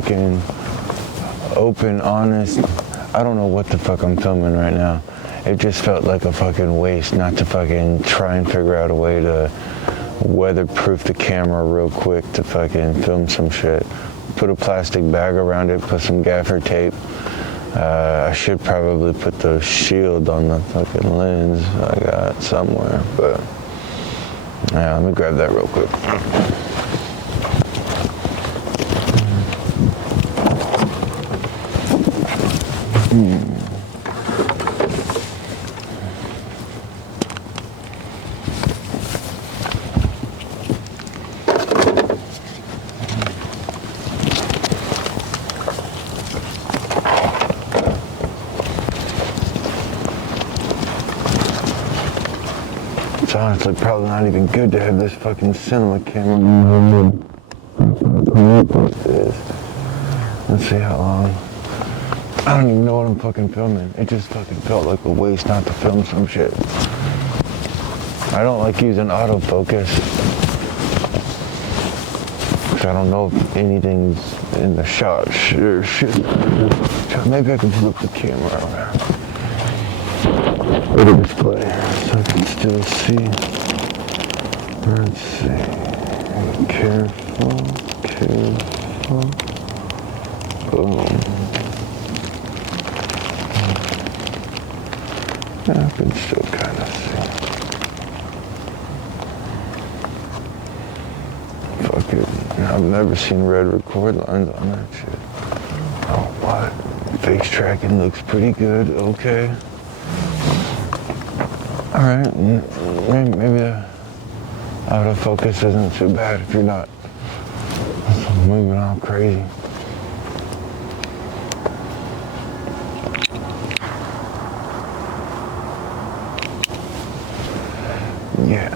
fucking open, honest. I don't know what the fuck I'm filming right now. It just felt like a fucking waste not to fucking try and figure out a way to weatherproof the camera real quick to fucking film some shit. Put a plastic bag around it, put some gaffer tape. I should probably put the shield on the fucking lens I got somewhere, but yeah, let me grab that real quick. It's honestly probably not even good to have this fucking cinema camera. Let's see how long. I don't even know what I'm fucking filming. It just fucking felt like a waste not to film some shit. I don't like using autofocus, because I don't know if anything's in the shot. Sure, shit. Maybe I can flip the camera around. Or the display, so I can still see. Let's see. Careful, careful. Boom. I can still kind of see. Fuck it. I've never seen red record lines on that shit. Oh, what? Face tracking looks pretty good. Okay. Alright. Maybe the autofocus isn't too bad if you're not moving all crazy. Yeah.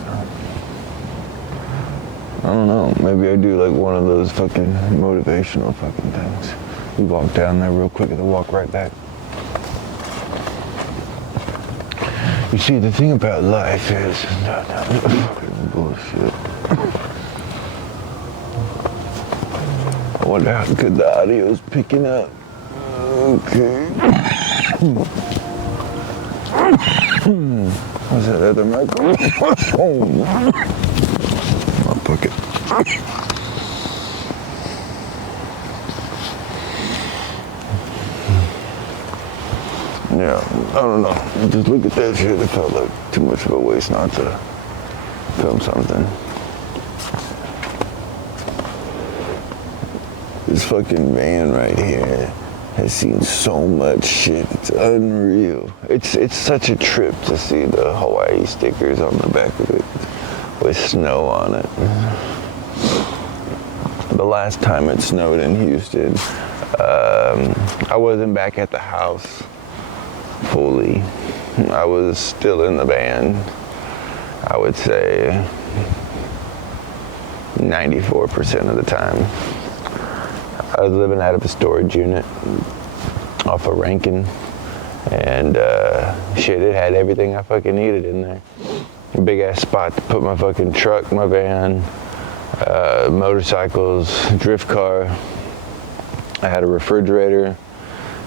I don't know. Maybe I do like one of those fucking motivational fucking things. We walk down there real quick and then walk right back. You see, the thing about life is fucking bullshit. I wonder how good the audio's picking up. Okay. What's that other microphone? I'll book it. Yeah, I don't know. Just look at that shit. It felt like too much of a waste not to film something. This fucking van right here has seen so much shit. It's unreal. It's such a trip to see the Hawaii stickers on the back of it with snow on it. The last time it snowed in Houston, I wasn't back at the house fully. I was still in the van. I would say 94% of the time. I was living out of a storage unit off of Rankin, and shit, it had everything I fucking needed in there. A big ass spot to put my fucking truck, my van, motorcycles, drift car. I had a refrigerator,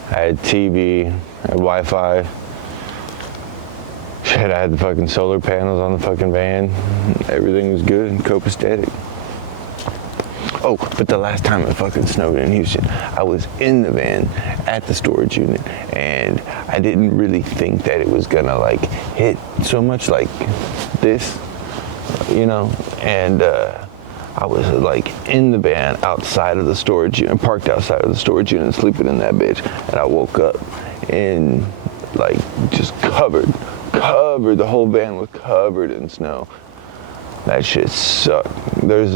I had TV, I had Wi-Fi. Shit, I had the fucking solar panels on the fucking van. Everything was good and copacetic. Oh, but the last time it fucking snowed in Houston, I was in the van at the storage unit, and I didn't really think that it was gonna like hit so much like this, you know, and I was like in the van outside of the storage unit, parked outside of the storage unit, sleeping in that bitch, and I woke up and like just covered, the whole van was covered in snow. That shit sucked. There's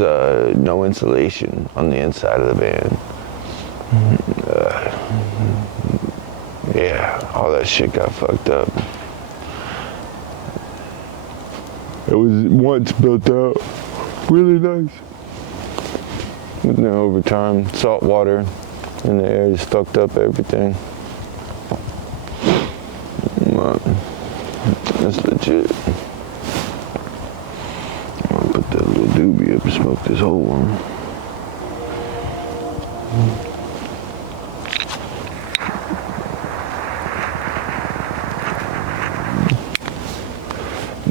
no insulation on the inside of the van. Yeah, all that shit got fucked up. It was once built out really nice. But then over time, salt water in the air just fucked up everything. That's legit. I'll put that little doobie up and smoke this whole one.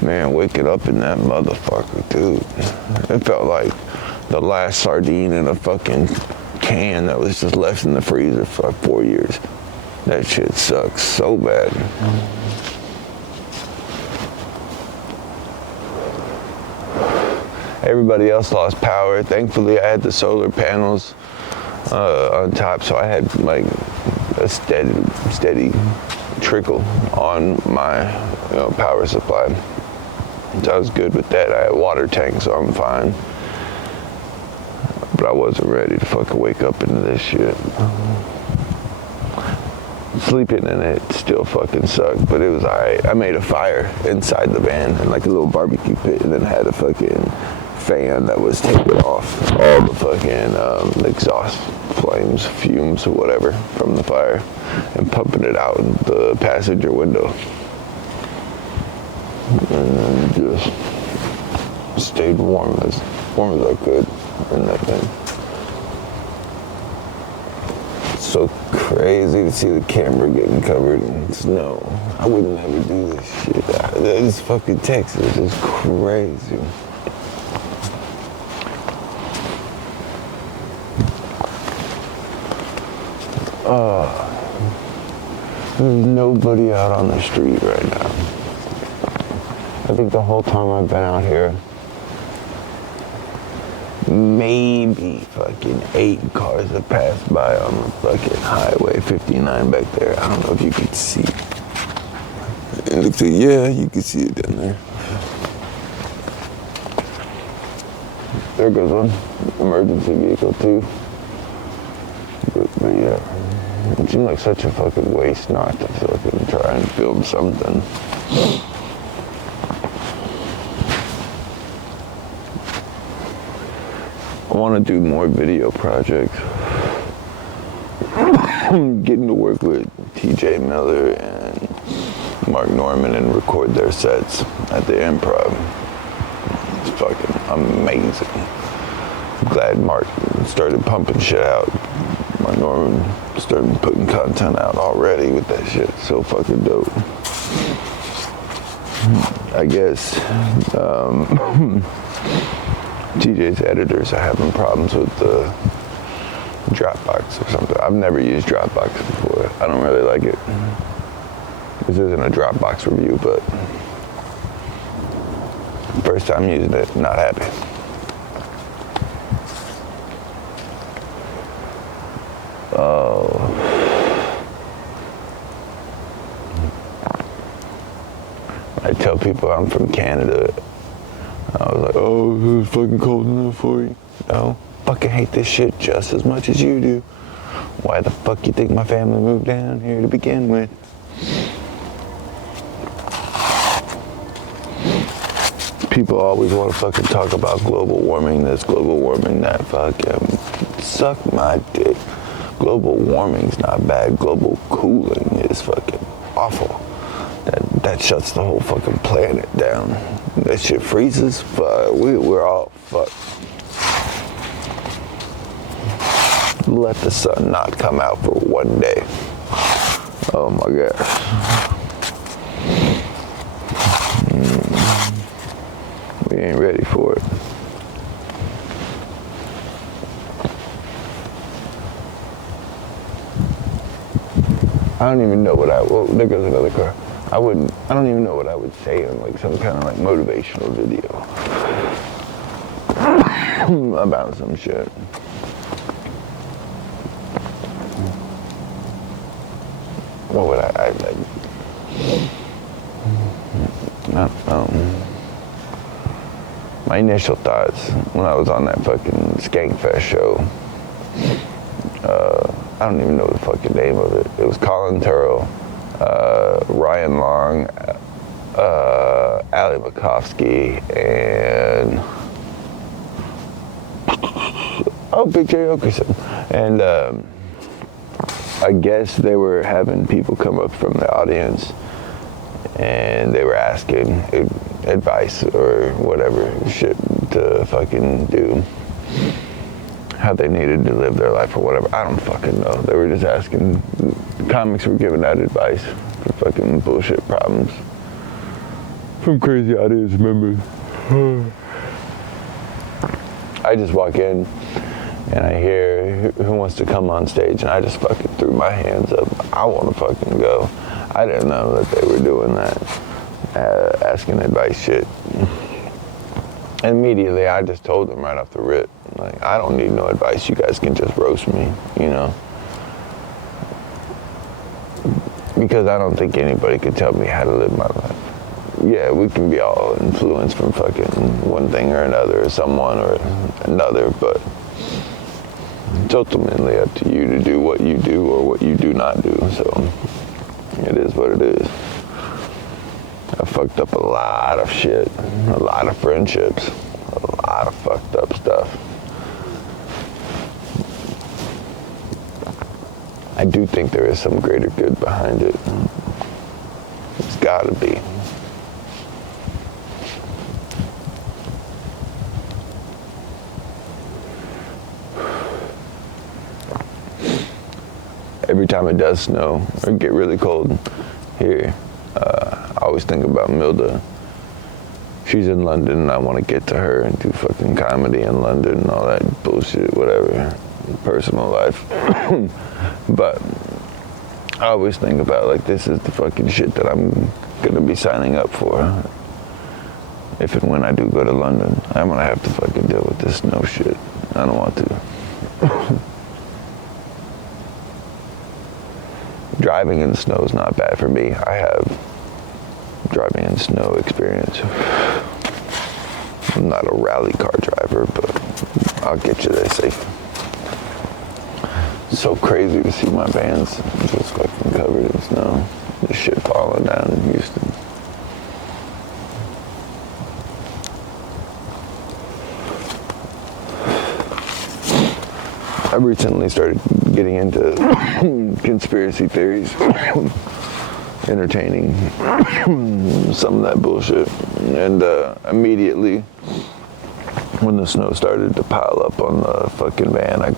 Man, waking up in that motherfucker, dude. It felt like the last sardine in a fucking can that was just left in the freezer for like 4 years. That shit sucks so bad. Everybody else lost power. Thankfully, I had the solar panels on top, so I had like a steady trickle on my power supply. So I was good with that. I had a water tank, so I'm fine. But I wasn't ready to fucking wake up into this shit. Sleeping in it still fucking sucked, but it was alright. I made a fire inside the van in like a little barbecue pit, and then had a fucking fan that was taking off all the fucking exhaust flames, fumes, or whatever from the fire, and pumping it out the passenger window. And then just stayed warm as I could in that thing. It's so crazy to see the camera getting covered in snow. I would never do this shit. This fucking Texas is crazy. There's nobody out on the street right now. I think the whole time I've been out here, maybe fucking 8 cars have passed by on the fucking highway 59 back there. I don't know if you can see it. It looks like, yeah, you can see it down there. There goes one. Emergency vehicle too. But yeah, it seemed like such a fucking waste not to fucking try and film something. I want to do more video projects. Getting to work with TJ Miller and Mark Norman and record their sets at the Improv. It's fucking amazing. I'm glad Mark started pumping shit out. Mark Norman started putting content out already with that shit. So fucking dope. I guess TJ's editors are having problems with the Dropbox or something. I've never used Dropbox before. I don't really like it. This isn't a Dropbox review, but first time using it, not happy. I tell people I'm from Canada. I was like, oh, it's fucking cold enough for you. No, fucking hate this shit just as much as you do. Why the fuck you think my family moved down here to begin with? People always want to fucking talk about global warming, this, global warming, that. Fucking suck my dick. Global warming's not bad. Global cooling is fucking awful. That shuts the whole fucking planet down. That shit freezes, but we're all fucked. Let the sun not come out for one day. Oh my gosh. We ain't ready for it. I don't even know what there goes another car. I don't even know what I would say in like some kind of like motivational video about some shit. What would I like? My initial thoughts when I was on that fucking Skankfest show, I don't even know the fucking name of it. It was Colin Turrell, Ryan Long, Ali Makovsky, and Big J. Okerson. And I guess they were having people come up from the audience, and they were asking advice or whatever shit to fucking do, how they needed to live their life or whatever. I don't fucking know. They were just asking. Comics were giving out advice for fucking bullshit problems. Some crazy audience members. I just walk in and I hear who wants to come on stage, and I just fucking threw my hands up. I want to fucking go. I didn't know that they were doing that, asking advice shit. Immediately, I just told them right off the rip, like, I don't need no advice. You guys can just roast me, you know? Because I don't think anybody could tell me how to live my life. Yeah, we can be all influenced from fucking one thing or another, or someone or another, but it's ultimately up to you to do what you do or what you do not do, so it is what it is. I fucked up a lot of shit, a lot of friendships, a lot of fucked up stuff. I do think there is some greater good behind it. It's gotta be. Every time it does snow or get really cold here, I always think about Milda. She's in London and I want to get to her and do fucking comedy in London and all that bullshit, whatever, personal life. But I always think about, like, this is the fucking shit that I'm gonna be signing up for. If and when I do go to London, I'm gonna have to fucking deal with this snow shit. I don't want to. Driving in the snow is not bad for me. I have driving in snow experience. I'm not a rally car driver, but I'll get you there safe. It's so crazy to see my vans just fucking covered in snow. This shit falling down in Houston. I recently started getting into conspiracy theories, entertaining some of that bullshit, and immediately when the snow started to pile up on the fucking van, I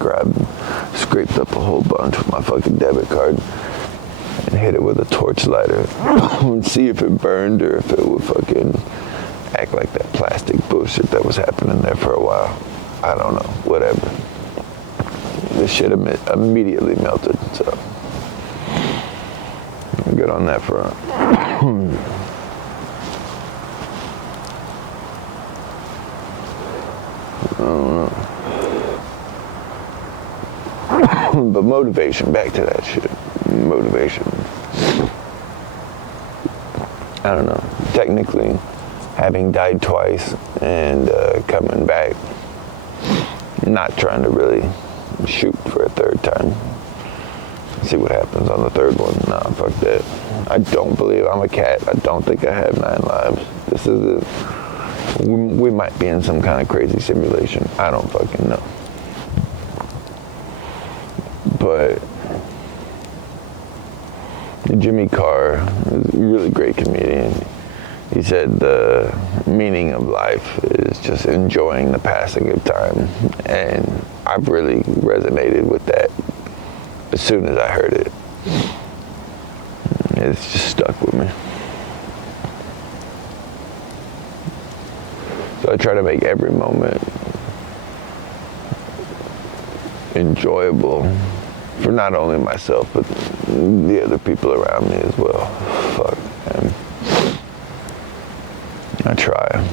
scraped up a whole bunch with my fucking debit card and hit it with a torch lighter and see if it burned or if it would fucking act like that plastic bullshit that was happening there for a while. I don't know, whatever. This shit immediately melted, so I'm good on that front. I don't know. But motivation, back to that shit. Motivation. I don't know. Technically, having died twice and coming back, not trying to really shoot for a third time. See what happens on the third one. Nah, fuck that. I don't believe I'm a cat. I don't think I have 9 lives. This is we might be in some kind of crazy simulation. I don't fucking know. But Jimmy Carr is a really great comedian. He said the meaning of life is just enjoying the passing of time. And I've really resonated with that as soon as I heard it. It's just stuck with me. So I try to make every moment enjoyable for not only myself, but the other people around me as well. Fuck, man. I try.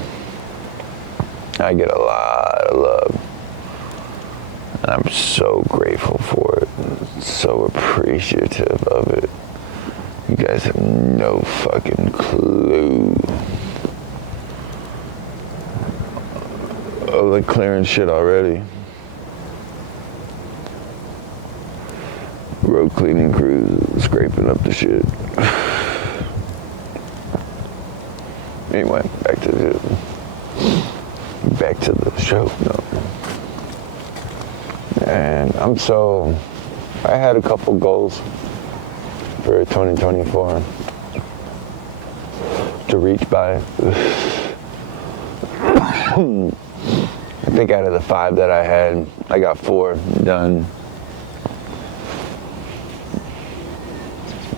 I get a lot of love. And I'm so grateful for it. So appreciative of it. You guys have no fucking clue. Oh, they're clearing shit already. Road cleaning crews scraping up the shit. Anyway, back to the show. No. And I had a couple goals for 2024 to reach by. I think out of the 5 that I had, I got 4 done.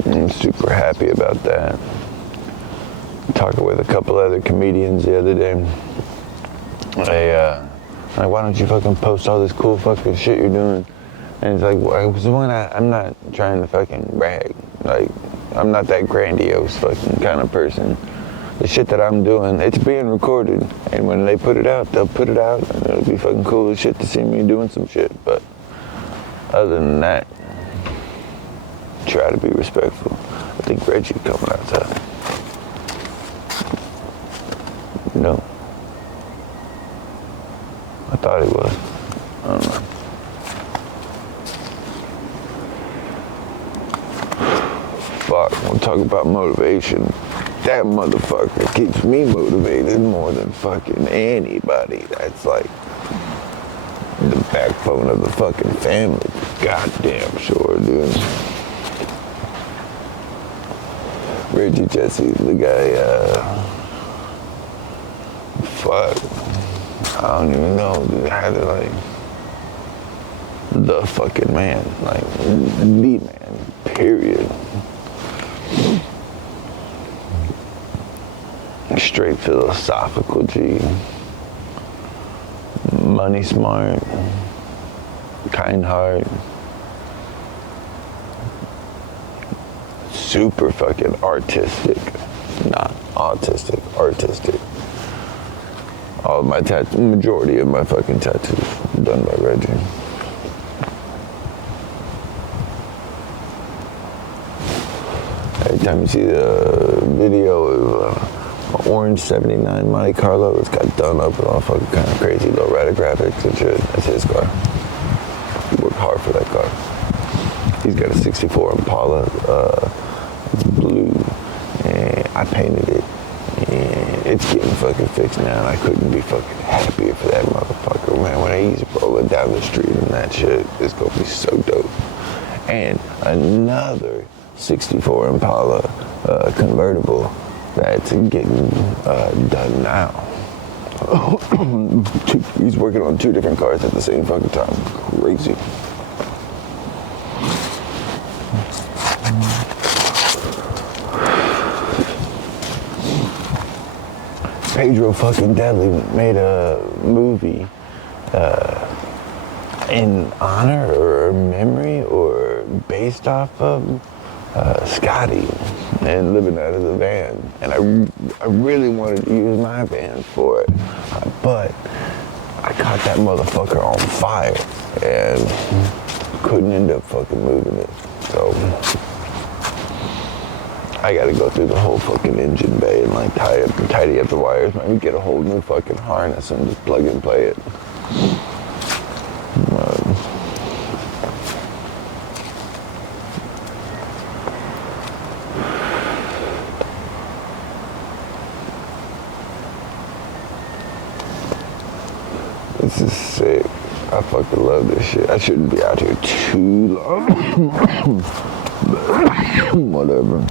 I'm super happy about that. talking with a couple other comedians the other day. Like, why don't you fucking post all this cool fucking shit you're doing? And it's like, I'm not trying to fucking brag. Like, I'm not that grandiose fucking kind of person. The shit that I'm doing, it's being recorded. And when they put it out, they'll put it out. And it'll be fucking cool as shit to see me doing some shit. But other than that, try to be respectful. I think Reggie coming outside. No. I thought he was. I don't know. Fuck, we'll talk about motivation. That motherfucker keeps me motivated more than fucking anybody. That's like the backbone of the fucking family. Goddamn sure, dude. Reggie Jesse, the guy, fuck. I don't even know, dude. I had to, like, the fucking man. Like, the man, period. Straight philosophical G. Money smart. Kind heart. Super fucking artistic. Not autistic, artistic. All of my majority of my fucking tattoos done by Reggie. Every time you see the video of Orange 79 Monte Carlo, it's got done up with all fucking kind of crazy low rider graphics and shit. That's his car. He worked hard for that car. He's got a 64 Impala. It's blue, and I painted it. And it's getting fucking fixed now, and I couldn't be fucking happier for that motherfucker, man. When he's rolling down the street and that shit, it's gonna be so dope. And another 64 Impala convertible that's getting done now. He's working on 2 different cars at the same fucking time. Crazy. Pedro fucking Deadly made a movie in honor or memory or based off of Scotty and living out of the van. And I really wanted to use my van for it, but I caught that motherfucker on fire and couldn't end up fucking moving it. So I gotta go through the whole fucking engine bay and like tidy up the wires, maybe get a whole new fucking harness and just plug and play it. This is sick. I fucking love this shit. I shouldn't be out here too long. Whatever.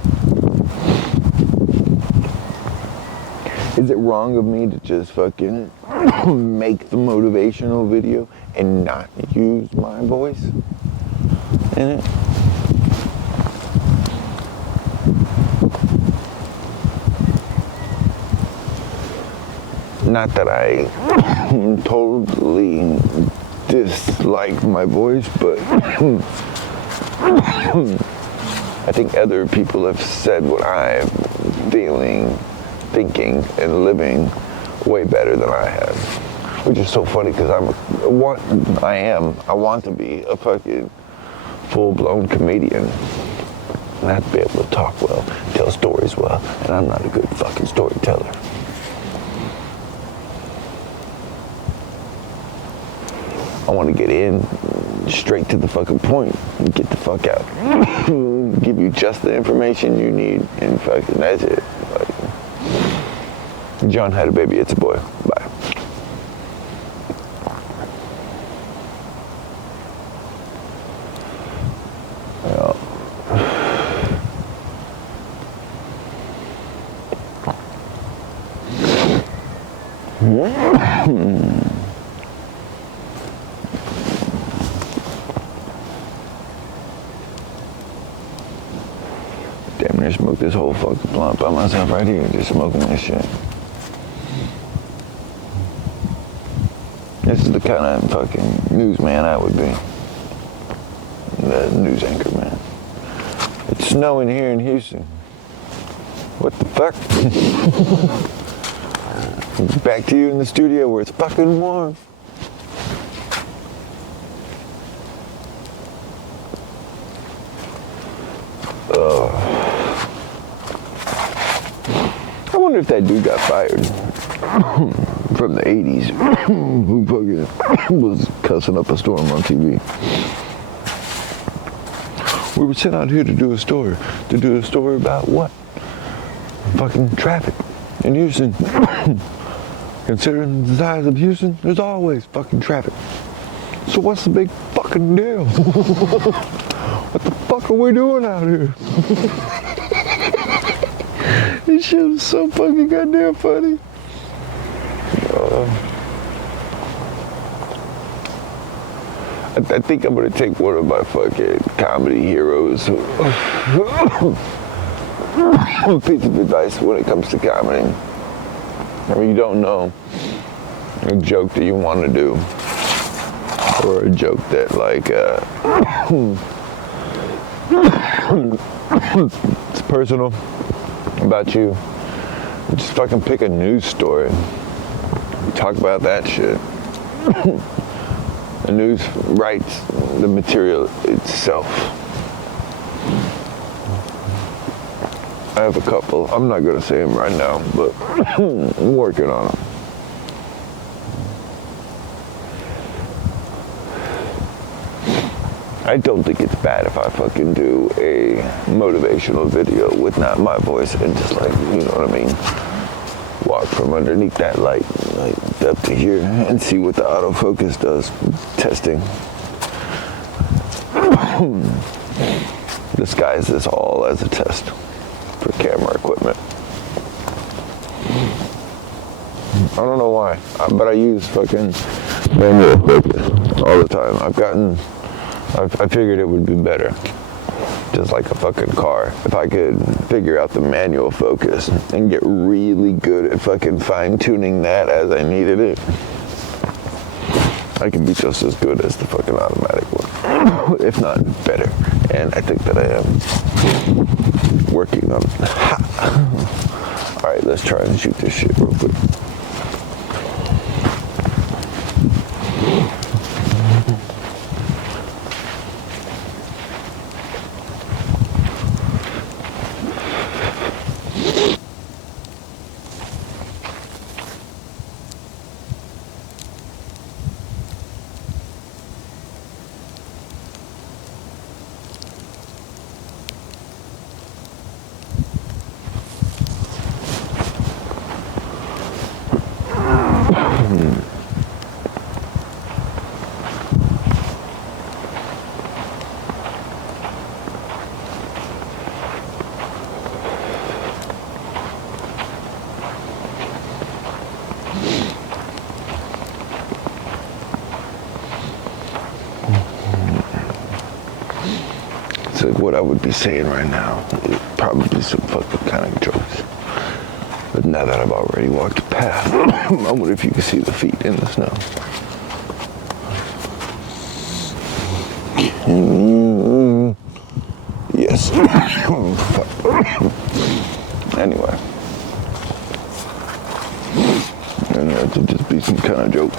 Is it wrong of me to just fucking make the motivational video and not use my voice in it? Not that I totally dislike my voice, but I think other people have said what I'm feeling, thinking, and living way better than I have. Which is so funny because I want to be a fucking full-blown comedian. And I have to be able to talk well, tell stories well, and I'm not a good fucking storyteller. I want to get in straight to the fucking point and get the fuck out. Give you just the information you need and fucking that's it. Like, John had a baby, it's a boy. Bye. Damn near smoked this whole fucking blunt by myself right here, just smoking this shit. This is the kind of fucking newsman I would be. The news anchor man. It's snowing here in Houston. What the fuck? Back to you in the studio where it's fucking warm. I wonder if that dude got fired from the 80s who fucking was cussing up a storm on TV. We were sent out here to do a story. To do a story about what? Fucking traffic in Houston. Considering the size of Houston, there's always fucking traffic. So what's the big fucking deal? What the fuck are we doing out here? This shit was so fucking goddamn funny. I think I'm gonna take one of my fucking comedy heroes. Piece of advice when it comes to comedy. I mean, you don't know a joke that you want to do, or a joke that like it's personal about you. Just fucking pick a news story. Talk about that shit. The news writes the material itself. I have a couple. I'm not gonna say them right now, but I'm working on them. I don't think it's bad if I fucking do a motivational video with not my voice and just like, you know what I mean? Walk from underneath that light, like up to here, and see what the autofocus does. Testing. Disguise this all as a test for camera equipment. I don't know why, but I use fucking manual focus all the time. I figured it would be better. Just like a fucking car. If I could figure out the manual focus and get really good at fucking fine-tuning that as I needed it, I could be just as good as the fucking automatic one, if not better. And I think that I am working on it. All right, let's try and shoot this shit real quick. So what I would be saying right now is probably some fucking kind of jokes. But now that I've already walked the path, I wonder if you can see the feet in the snow. Yes. Anyway. And that would just be some kind of joke.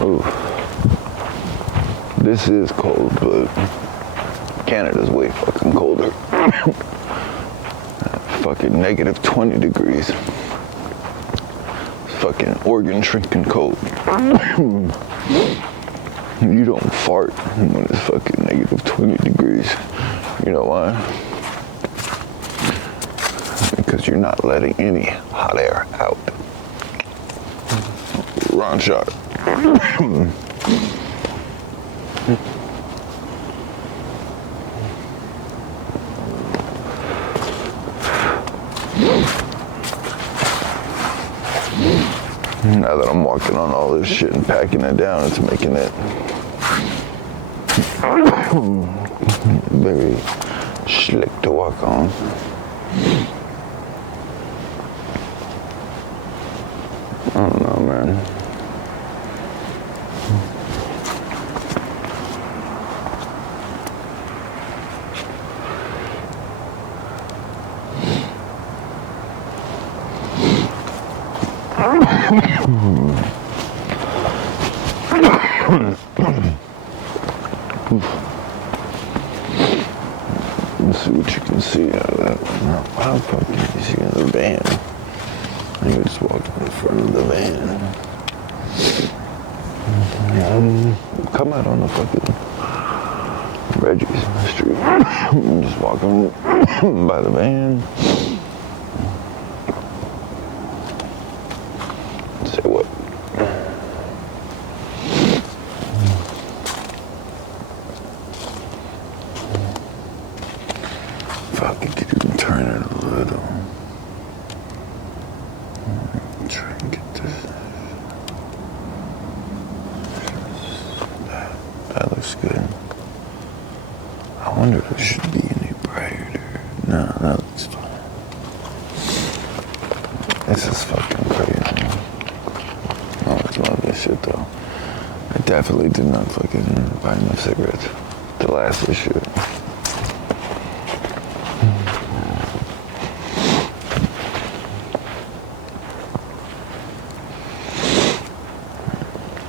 Ooh. This is cold, but Canada's way fucking colder. Fucking -20 degrees. It's fucking organ shrinking cold. You don't fart when it's fucking negative 20 degrees. You know why? Because you're not letting any hot air out. Wrong shot. Now that I'm walking on all this shit and packing it down, it's making it very slick to walk on. I don't know, man. Let's see what you can see out of that. How the fuck can you see in the van? You just walked in front of the van. Come out on the fucking Reggie's street. Just walking by the van. Say what? Fuck, you could even turn it a little. Try and get this. That looks good. I wonder if it should be any brighter. No, that looks fine. This is fucking crazy. I always love this shit though. I definitely did not fucking buy enough cigarettes to last this shit.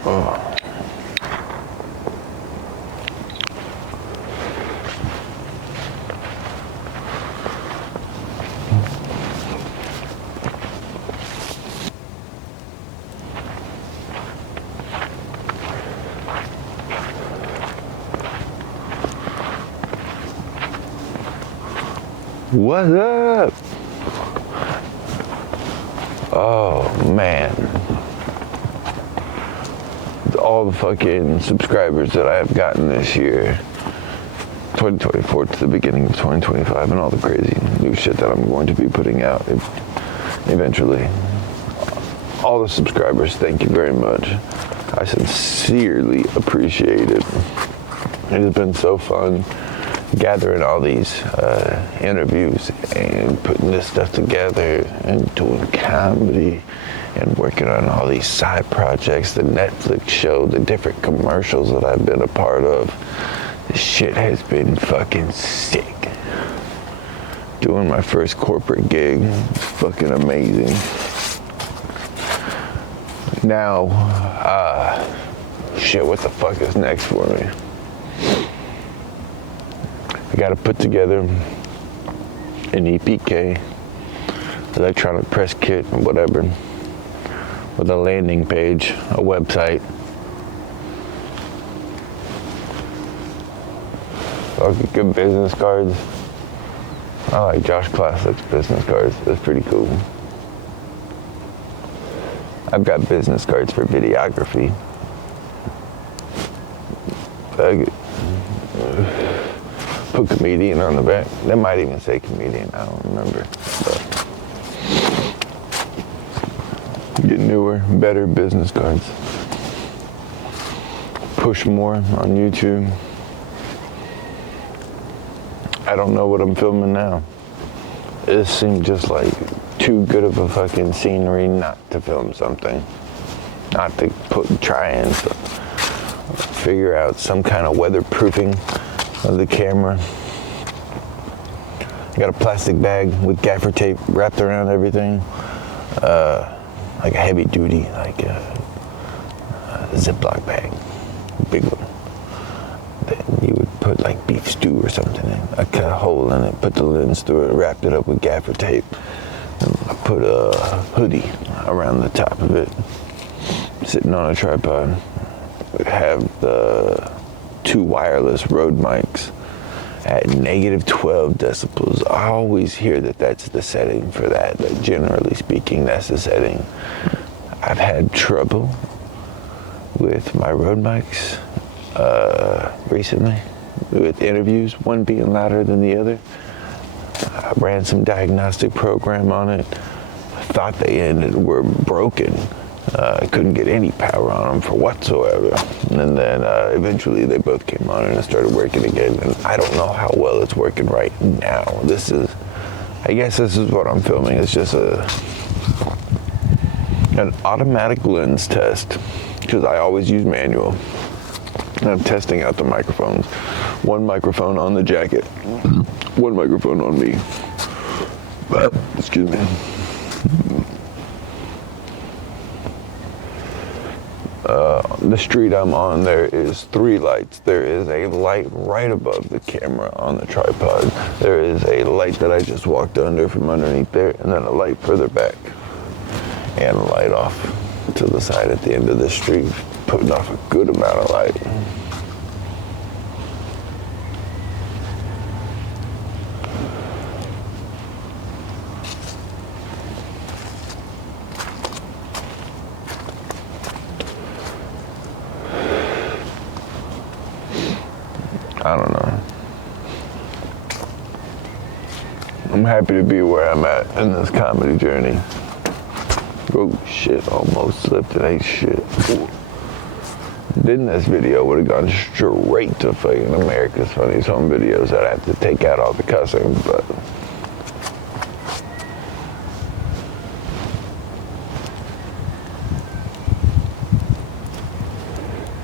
Oh. What's up? Oh man. All the fucking subscribers that I have gotten this year, 2024 to the beginning of 2025, and all the crazy new shit that I'm going to be putting out eventually. All the subscribers, thank you very much. I sincerely appreciate it. It has been so fun gathering all these interviews and putting this stuff together and doing comedy and working on all these side projects, the Netflix show, the different commercials that I've been a part of. This shit has been fucking sick. Doing my first corporate gig, fucking amazing. Now, shit, what the fuck is next for me? I gotta put together an EPK, electronic press kit, or whatever, with a landing page, a website. Okay, good business cards. I like Josh Classic's business cards. That's pretty cool. I've got business cards for videography. Put comedian on the back. They might even say comedian. I don't remember. But get newer, better business cards. Push more on YouTube. I don't know what I'm filming now. It seemed just like too good of a fucking scenery not to film something. Not to try and figure out some kind of weatherproofing of the camera. I got a plastic bag with gaffer tape wrapped around everything. Like a heavy duty, like a Ziploc bag, big one. Then you would put like beef stew or something in. I cut a hole in it, put the lens through it, wrapped it up with gaffer tape. And I put a hoodie around the top of it, sitting on a tripod. We have the 2 wireless Rode mics at -12 decibels. I always hear that that's the setting for that generally speaking, that's the setting. I've had trouble with my Rode mics recently with interviews, one being louder than the other. I ran some diagnostic program on it. I thought they were broken. I couldn't get any power on them for whatsoever. And then eventually they both came on and it started working again. And I don't know how well it's working right now. I guess this is what I'm filming. It's just an automatic lens test, because I always use manual. And I'm testing out the microphones. One microphone on the jacket, one microphone on me. Excuse me. The street I'm on, there is 3 lights. There is a light right above the camera on the tripod. There is a light that I just walked under from underneath there, and then a light further back. And a light off to the side at the end of the street, putting off a good amount of light. I don't know. I'm happy to be where I'm at in this comedy journey. Oh shit, almost slipped and ate shit. Then this video would have gone straight to fucking America's Funniest Home Videos. I'd have to take out all the cussing, but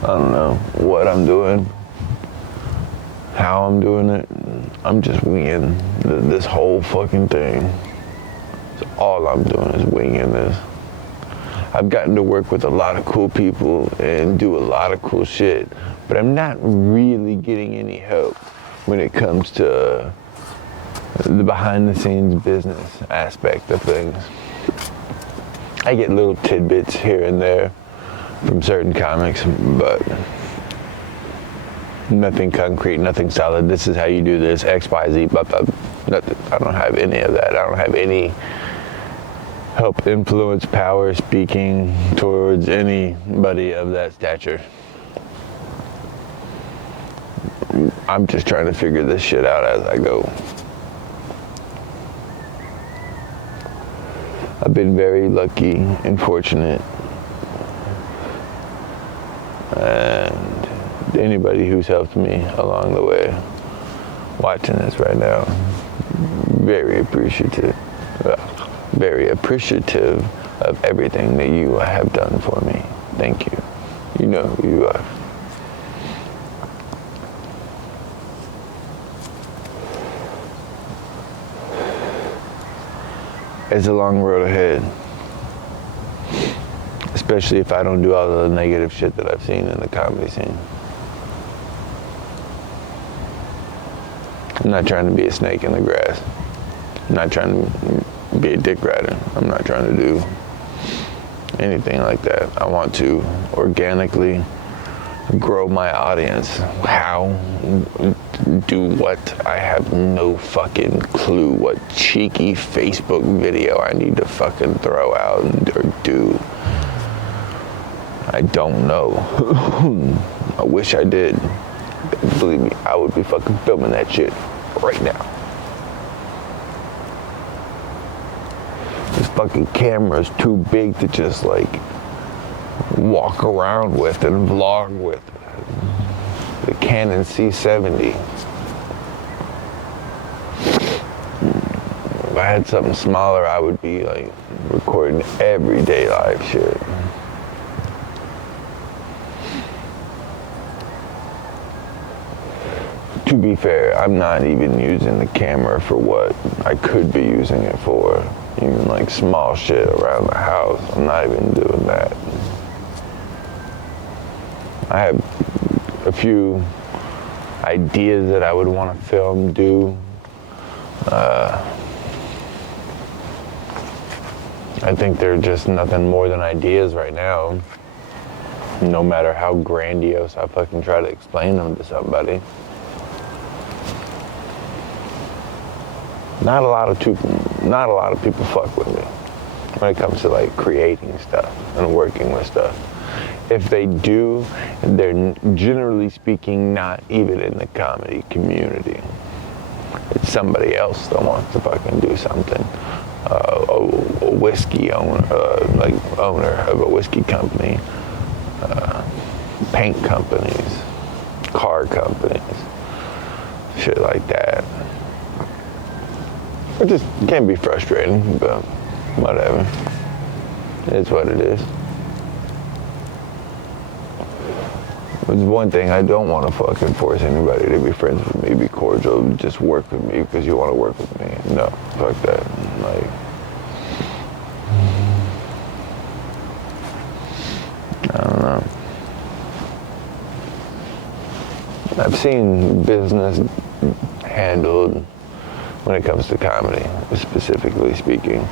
I don't know what I'm doing, how I'm doing it. I'm just winging this whole fucking thing. So all I'm doing is winging this. I've gotten to work with a lot of cool people and do a lot of cool shit, but I'm not really getting any help when it comes to the behind the scenes business aspect of things. I get little tidbits here and there from certain comics, but nothing concrete, nothing solid. This is how you do this, X, Y, Z, blah, blah. Nothing. I don't have any of that. I don't have any help, influence, power, speaking towards anybody of that stature. I'm just trying to figure this shit out as I go. I've been very lucky and fortunate, and anybody who's helped me along the way watching this right now, very appreciative. Very appreciative of everything that you have done for me. Thank you. You know who you are. It's a long road ahead, especially if I don't do all the negative shit that I've seen in the comedy scene. I'm not trying to be a snake in the grass. I'm not trying to be a dick rider. I'm not trying to do anything like that. I want to organically grow my audience. How? Do what? I have no fucking clue what cheeky Facebook video I need to fucking throw out or do. I don't know. I wish I did. Believe me, I would be fucking filming that shit right now. This fucking camera is too big to just like walk around with and vlog with. The Canon C70. If I had something smaller, I would be like recording everyday live shit. To be fair, I'm not even using the camera for what I could be using it for. Even like small shit around the house, I'm not even doing that. I have a few ideas that I would want to film, do. I think they're just nothing more than ideas right now. No matter how grandiose I fucking try to explain them to somebody. Not a lot of people fuck with me when it comes to like creating stuff and working with stuff. If they do, they're generally speaking not even in the comedy community. It's somebody else that wants to fucking do something. A whiskey owner, owner of a whiskey company, paint companies, car companies, shit like that. It just can be frustrating, but whatever. It's what it is. It's one thing, I don't want to fucking force anybody to be friends with me, be cordial, just work with me because you want to work with me. No, fuck that. Like, I don't know. I've seen business handled when it comes to comedy, specifically speaking.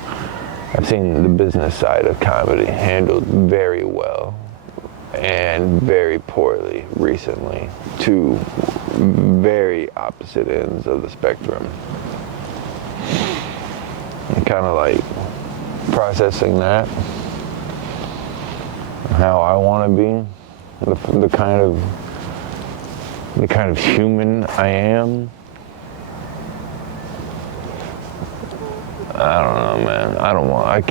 I've seen the business side of comedy handled very well and very poorly recently, two very opposite ends of the spectrum. I'm kind of like processing that, how I want to be, the kind of human I am. I don't know, man. I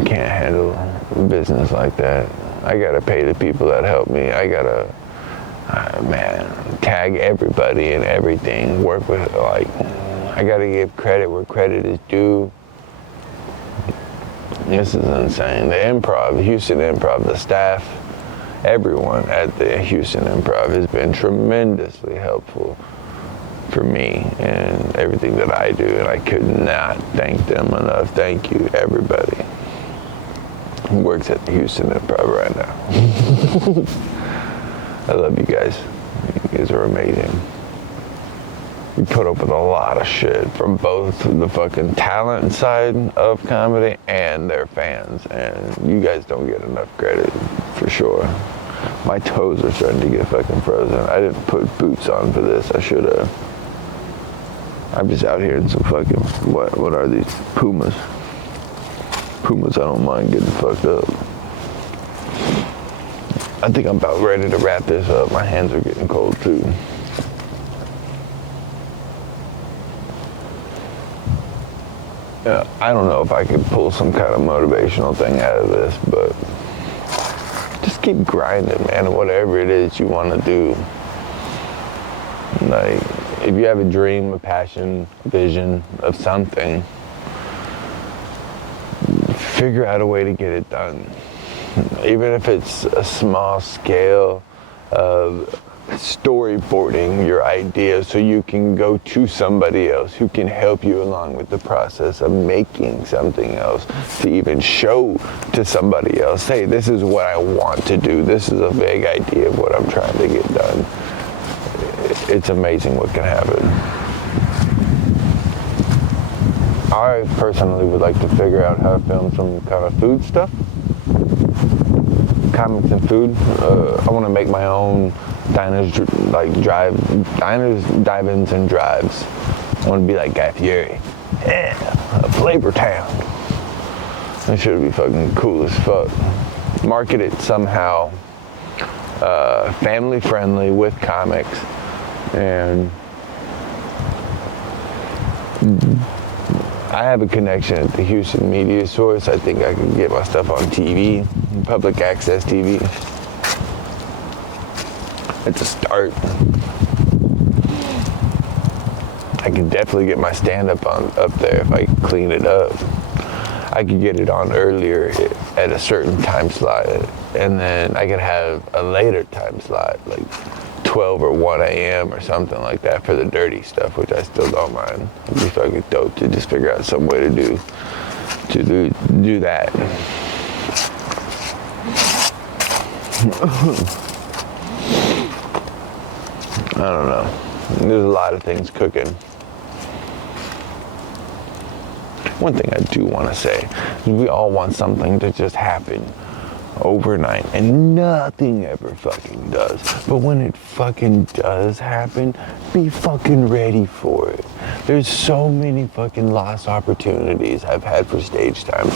can't handle business like that. I gotta pay the people that help me. I gotta, tag everybody and everything. Work with, I gotta give credit where credit is due. This is insane. The improv, Houston Improv, the staff, everyone at the Houston Improv has been tremendously helpful for me and everything that I do, and I could not thank them enough. Thank you, everybody who works at the Houston Improv right now. I love you guys. You guys are amazing. You put up with a lot of shit from both the fucking talent side of comedy and their fans, and you guys don't get enough credit, for sure. My toes are starting to get fucking frozen. I didn't put boots on for this. I should have. I'm just out here in some fucking, what are these? Pumas. Pumas, I don't mind getting fucked up. I think I'm about ready to wrap this up. My hands are getting cold too. Yeah, I don't know if I could pull some kind of motivational thing out of this, but just keep grinding, man, whatever it is you want to do. Like, if you have a dream, a passion, a vision of something, figure out a way to get it done. Even if it's a small scale of storyboarding your idea so you can go to somebody else who can help you along with the process of making something else, to even show to somebody else, hey, this is what I want to do. This is a vague idea of what I'm trying to get done. It's amazing what can happen. I personally would like to figure out how to film some kind of food stuff. Comics and food. I want to make my own diners, drive-ins and drives. I want to be like Guy Fieri. Yeah, a flavor town. That should be fucking cool as fuck. Market it somehow family friendly with comics, and I have a connection at the Houston Media Source. I think I could get my stuff on TV, public access TV. It's a start. I can definitely get my stand-up up there if I clean it up. I could get it on earlier at a certain time slot, and then I could have a later time slot, like 12 or 1 a.m. or something like that for the dirty stuff, which I still don't mind. It'd be fucking dope to just figure out some way to do that. I don't know. There's a lot of things cooking. one thing I do want to say is we all want something to just happen overnight, and nothing ever fucking does. But when it fucking does happen, be fucking ready for it. There's so many fucking lost opportunities I've had for stage time,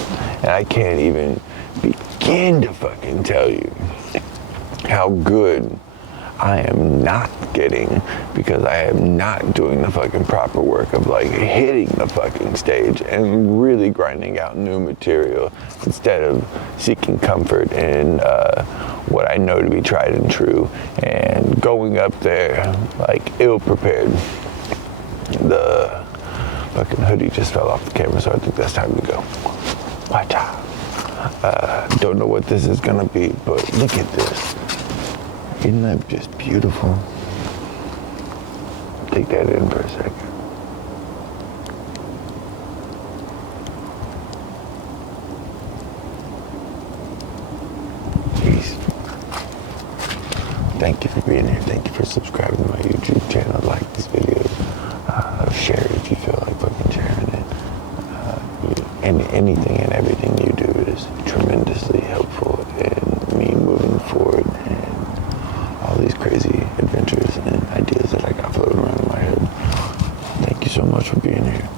and I can't even begin to fucking tell you how good I am not getting because I am not doing the fucking proper work of like hitting the fucking stage and really grinding out new material instead of seeking comfort in what I know to be tried and true and going up there like ill prepared. The fucking hoodie just fell off the camera, so I think that's time to go. Watch out. Don't know what this is gonna be, but look at this. Isn't that just beautiful? Take that in for a second. Jeez. Thank you for being here. Thank you for subscribing to my YouTube channel. Like this video. Share it if you feel like fucking sharing it. Anything and everything you do is tremendously helpful in me moving forward and all these crazy adventures and ideas that I got floating around in my head. Thank you so much for being here.